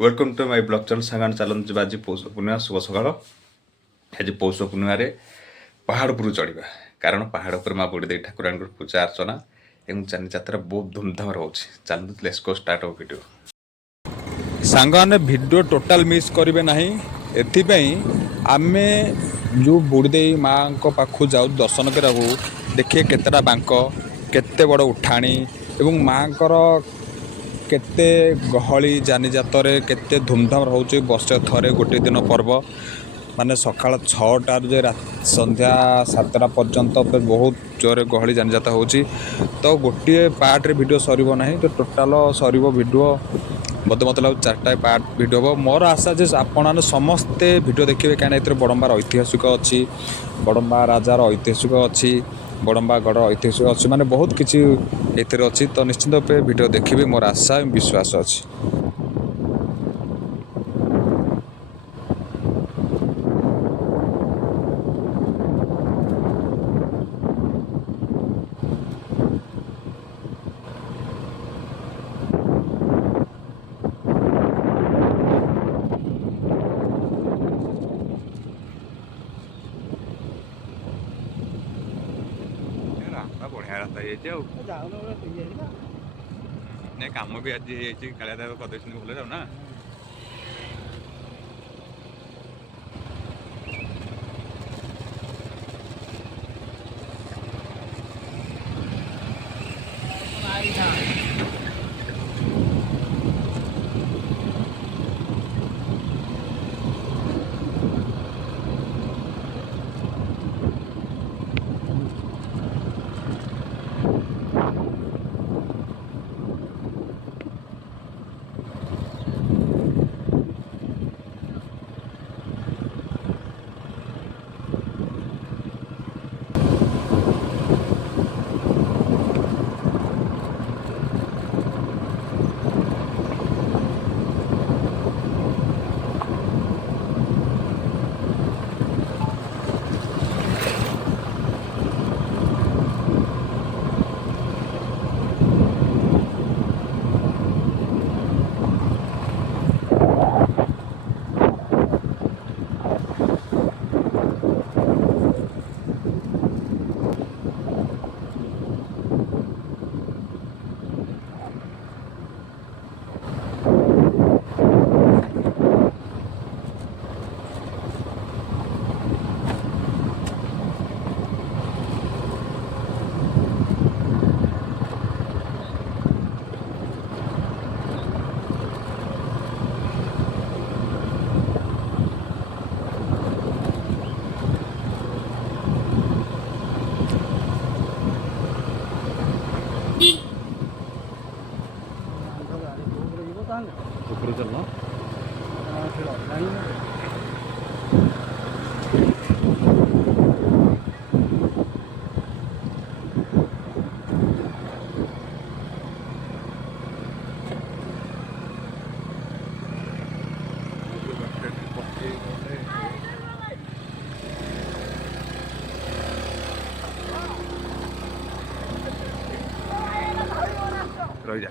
Welcome to my blog channel सांगान चलन जी आज पौष पूर्णिमा शुभ सकाल आज पौष पूर्णिमा पहाड़ पर चढ़ा कारण पहाड़ पर माँ बुढ़ीदेवी ठाकुराणी पूजा अर्चना एवं चानी यात्रा बहुत धूमधाम रोचे चलते let's go start our video सांगने वीडियो टोटाल मिस करेंगे ना एथिपाई आमे जो बुढ़ीदेवी माँ पाखु जाऊ दर्शन करा देखिए केतेटा बांक केते बड़ उठाणी एवं माँ केते गहली जानी जातरे केते धूमधाम रोचे वर्ष थरे गोटे दिन पर्व माने सकाळ 6टार जे संध्या 7टा पर्यंत बहुत जोरे गहली जानी जाता होची तो गोटे पार्ट रे वीडियो सरीबो नाही तो टोटाल सरीबो वीडियो मत लाग 4टा पार्ट वीडियो हो मोर आशा जे आपण समस्ते वीडियो देखिए कहीं बड़म्बार ऐतिहासिक अच्छी बड़म्बा राजार ऐतिहासिक अच्छी बड़म्बा गढ़ ऐतिहासिक अच्छी माने बहुत किसी एतिर अच्छी तो निश्चित रूपे वीडियो देखिए मोर आशा विश्वास अच्छी। बढ़िया रास्ता नहीं कम भी आज कालिया करदे भूल ना ऊपर चलना रही जा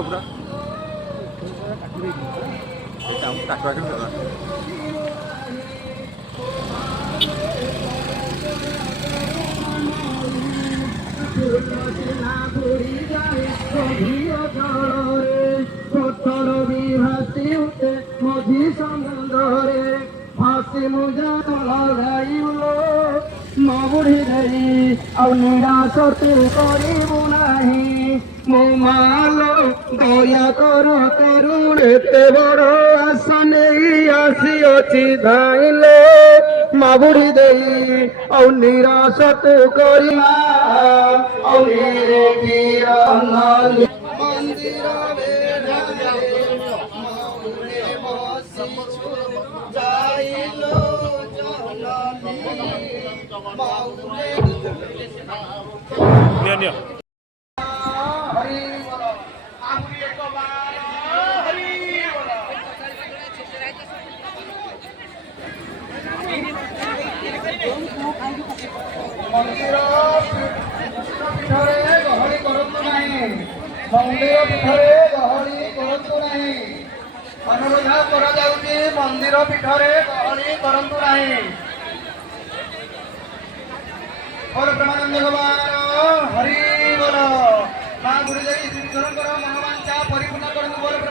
पूरा काटवा के मझी समुद्रे फांसी मुझा लगाइलो बुढ़ी देई आउ निराश तू करू नाही मो मालो दया करो करुण एते बड़ आशा नहीं आसी अच्छी धाइलो माँ बुढ़ी देई आउ निराश तू करिमा आउ निरे मंदिर जाइलो मंदिर पीठरे गहरी करतु नहीं मंदिर पीठरे गहरी करतु नहीं अनुरोध करा जाउची मंदिर पीठरे गहरी करतु नहीं और ब्रह्मानंद भगवान हरि बोल मां गुरुदेवी श्री मनोवांछा परिपूर्ण करतु बोल ब्रह्मा